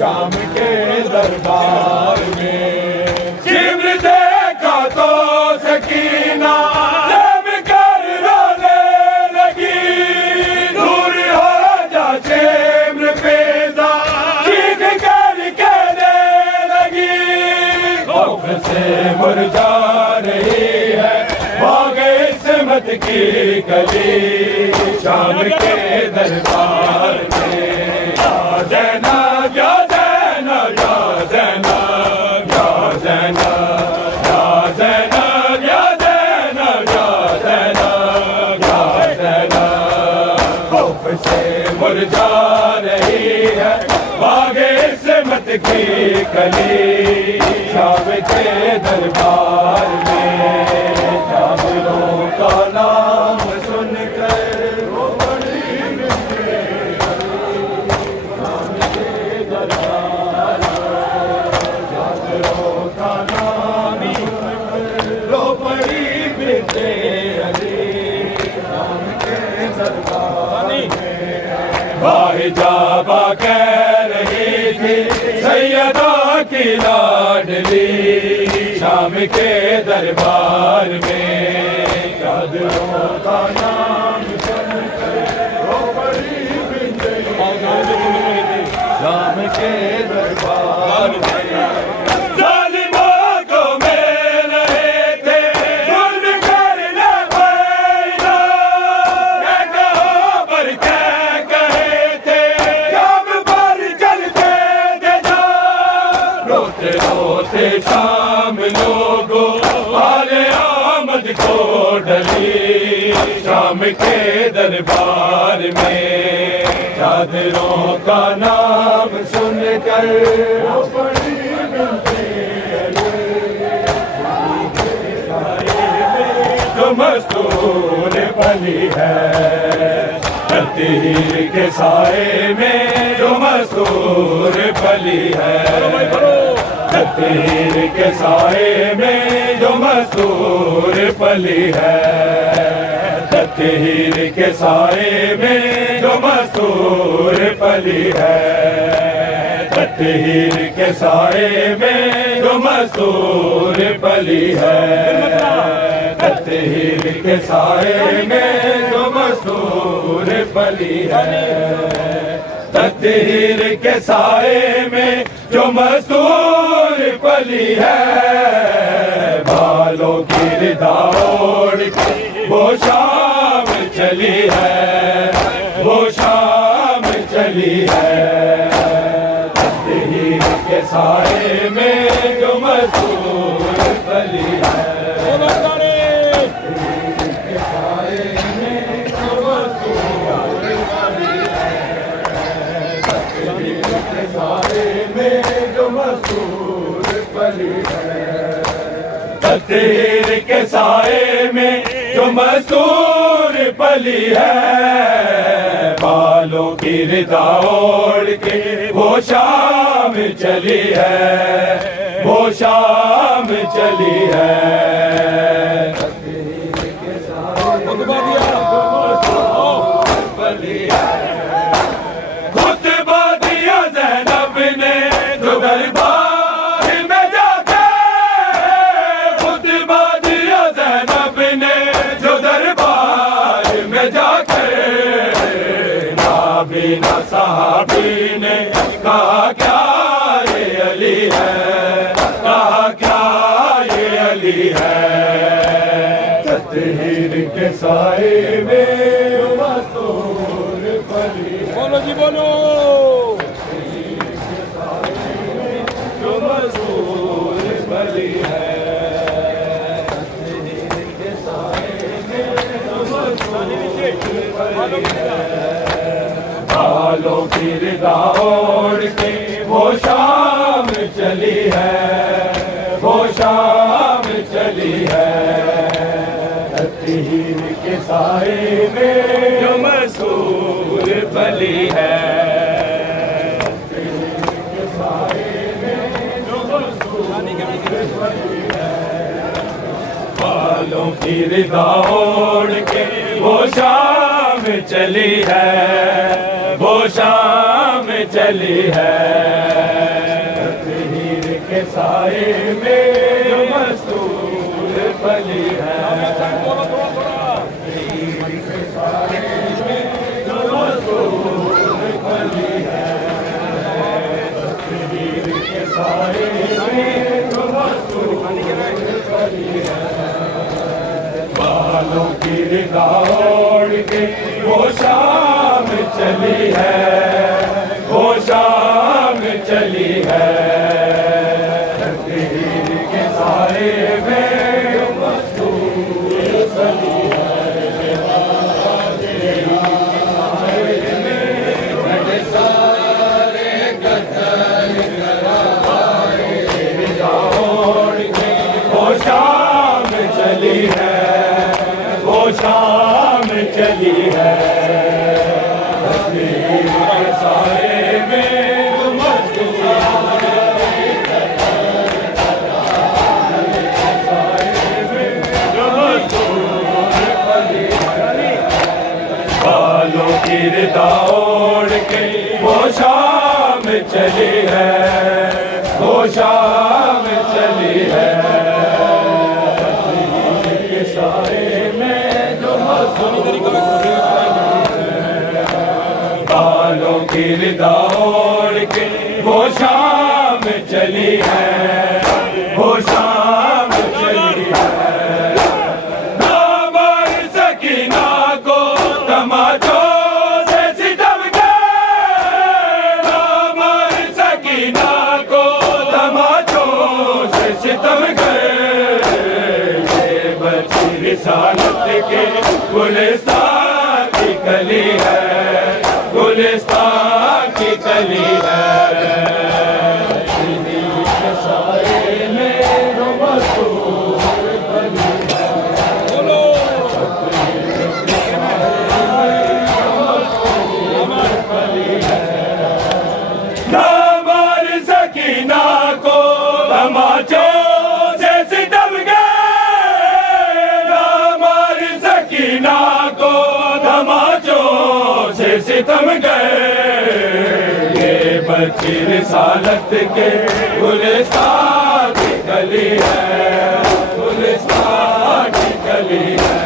शाम के दरबार में जिब्र देखा तो सकीना जब कर रोने लगी, दूर हो जा जिब्र पेदा चीख कर कहने लगी। खौफ से मुरझा रही है भागे इस्मत की गली, शाम के दरबार में जैनब या जैनब या जैनब या जैनब या जैनब या जैनब या जैनब या जैनब। खौफ से मुरझा रही है भागे इस्मत की कली, शाम के दरबार में जाबिरों का नाम सुनकर जाबा कह रही थी सैयदा की लाडली, शाम के दरबार में कादरों का नाम सुनकर रो पड़ी बिंदे, शाम के दरबार में शाम लोगों आले आमद को ढली, शाम के दरबार में चादरों का नाम सुनकर जो मस्तूर पली है, तीर के साए में जो मस्तूर पली है, तीर के साए में जो मस्तूर पली है, तीर के साए में जो मस्तूर पली है। तकदीर के साए में जो मस्तूर पली है, तकदीर के साए में जो मस्तूर पली है, तकदीर के साए में जो मस्तूर पली है। बालों की रिदा ओढ़ के वो शाम चली है, वो शाम चली है। तकदीर के साए में जो मस्तूर पली है, तकदीर के साए में जो मस्तूर पली है। बालों की रिदा ओढ़ के वो शाम चली है, वो शाम चली है। तकदीर के साए में जो मस्तूर पली है। खुतबा दिया ज़ैनब ने जो दरबार बिना साहबी ने कहा क्या ये अली है, कहा क्या ये अली है। तकदीर के साए में मस्तूर पली है। बोलो जी बोलो। तकदीर के साए में जो मस्तूर पली है, तकदीर के साए में जो मस्तूर पली है। बालों की रिदा ओढ़ के वो शाम चली है, वो शाम चली है। तकदीर के साए में जो मस्तूर पली है, तकदीर के साए में जो मस्तूर पली है। बालों की रिदा ओढ़ के वो शाम चली है, वो शाम चली है। तकदीर के साए में जो मस्तूर पली है, तकदीर के साए में जो मस्तूर पली है, तकदीर के साए में जो मस्तूर पली है। बालों की रिदा ओढ़ के वो शाम चली है, वो शाम चली है। तकदीर के साए में जो मस्तूर पली है, बड़े सारे कदर करवाए रिदा ओढ़ के वो शाम चली है, वो शाम चली है। तकदीर के साए में जो मस्तूर पली है। बालों की रिदा ओढ़ के वो शाम चली है, वो शाम चली है। तकदीर के साए में जो मस्तूर बालों की रिदा ओढ़ के वो शाम चली है, वो शाम चली है। नाबार सकीना को तमाचों से सितम गए, नाबार सकीना को तमाचों से सितम गए। ये बची रिसालत के गुलिस्तान की कली है, गुलिस्तान की कली है। तकदीर के साए में जो मस्तूर पली है, तकदीर के साए में जो मस्तूर पली है। नाबार सकीना को तमाचों से सितम गए, नाबार सकीना को बची रिसालत के गुलिस्तान की गली है, गुलिस्तान की गली है।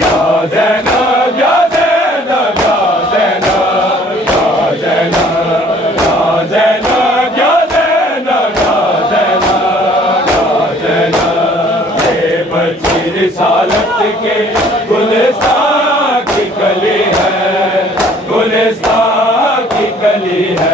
या ज़ैनब या ज़ैनब या ज़ैनब या ज़ैनब या ज़ैनब या ज़ैनब या ज़ैनब या ज़ैनब, ये बची रिसालत के गुलिस्तान की गली है, गुलिस्तान की गली है।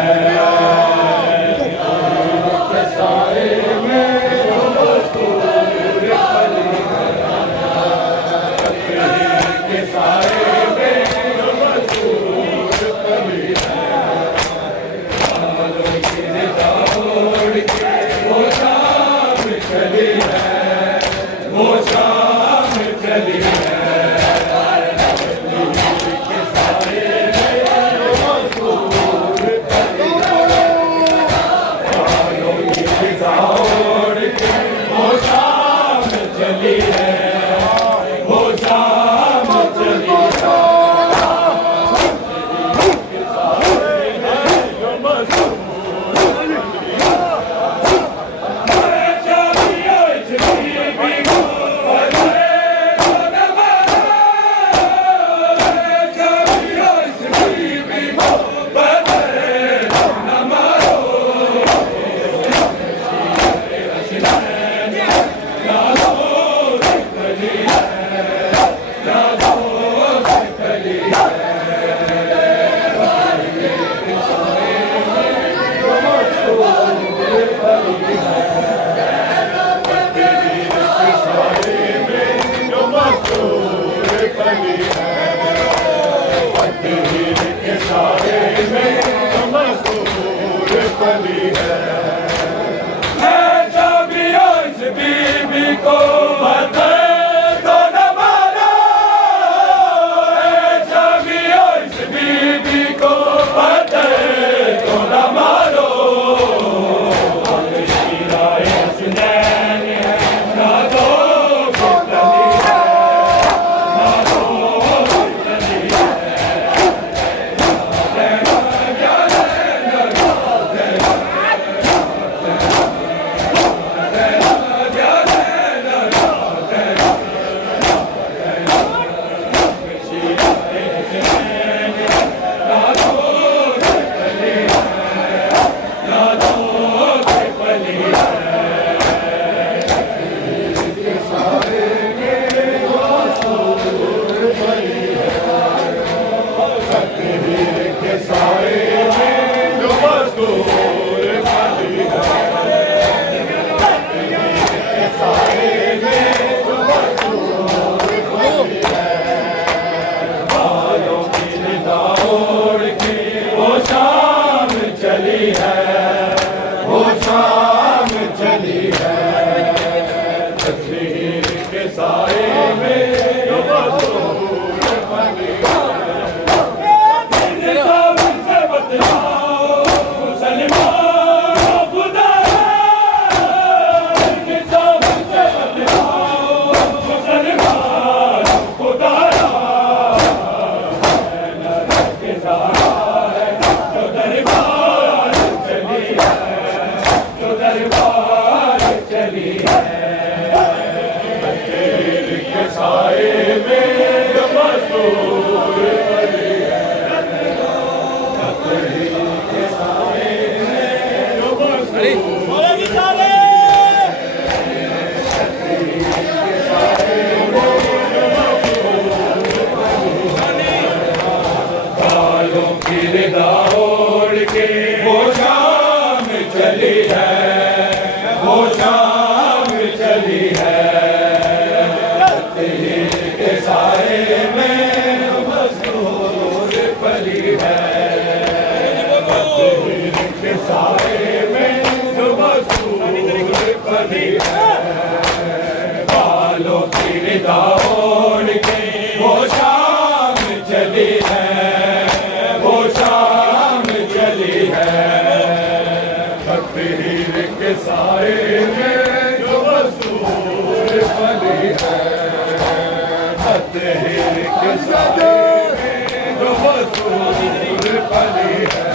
जो मसूर पली है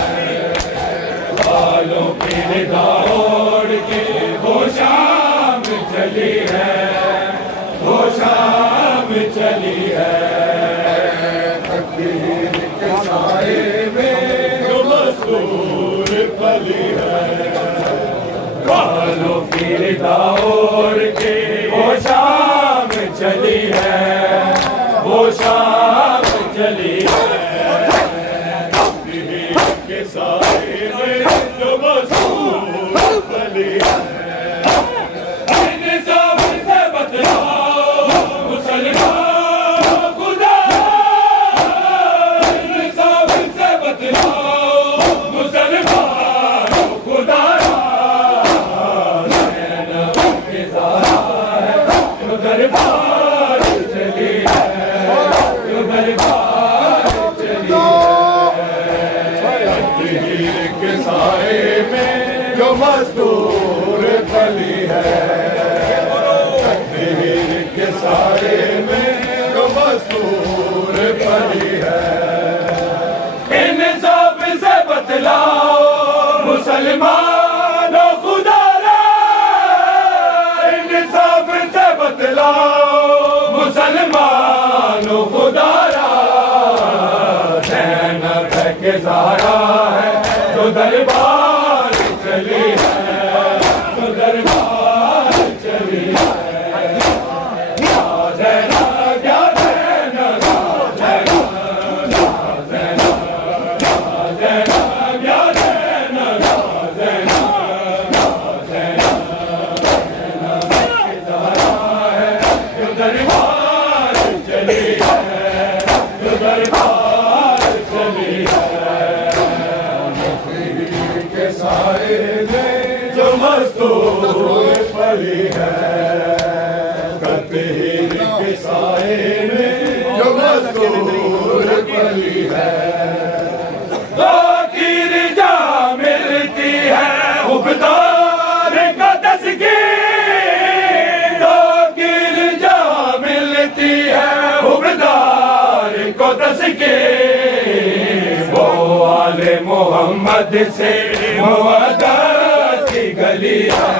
बालों की रिदा ओढ़ के वो शाम चली है, वो शाम चली है। तकदीर के साए में जो मस्तूर पली है, बालों की रिदा ओढ़ के वो शाम चली है, वो शाम चली है। तकदीर के साए में जो मस्तूर पली है, इंसाफ से बतलाओ मुसलमान खुदा, इंसाफ से बतलाओ मुसलमान खुदा। दरबार चली है, जो दरबार चली है। तकदीर के साए में जो मस्तूर पली है, तकदीर के साए में जो मस्तूर पली है। इंसाफ से बतलाओ मुसलमानों खुदा रा, इंसाफ से बतलाओ मुसलमानों खुदा रा। ज़ैनब के ज़हरा है जो दरबार चली है, जो दरबार चली है। या ज़ैनब, या ज़ैनब, या ज़ैनब, या ज़ैनब, या ज़ैनब, या ज़ैनब, के ज़हरा है जो दरबार चली है, जो दरबार चली है। के साए में जो मस्तूर पली है, तकदीर के साए में जो मस्तूर पली है। फ़कीर जा मिलती है हुबदार का तस्कीर, फ़कीर जा मिलती है हुबदार को तस्कीर। वो आले मोहम्मद से मवद्दत की गली है,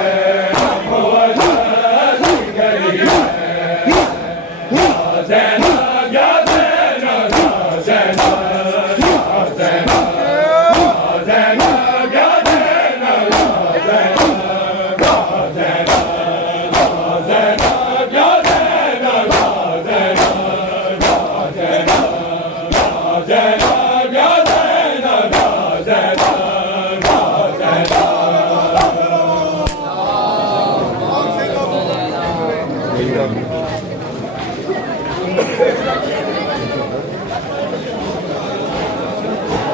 मवद्दत की गली है। या ज़ैनब, या ज़ैनब, या ज़ैनब,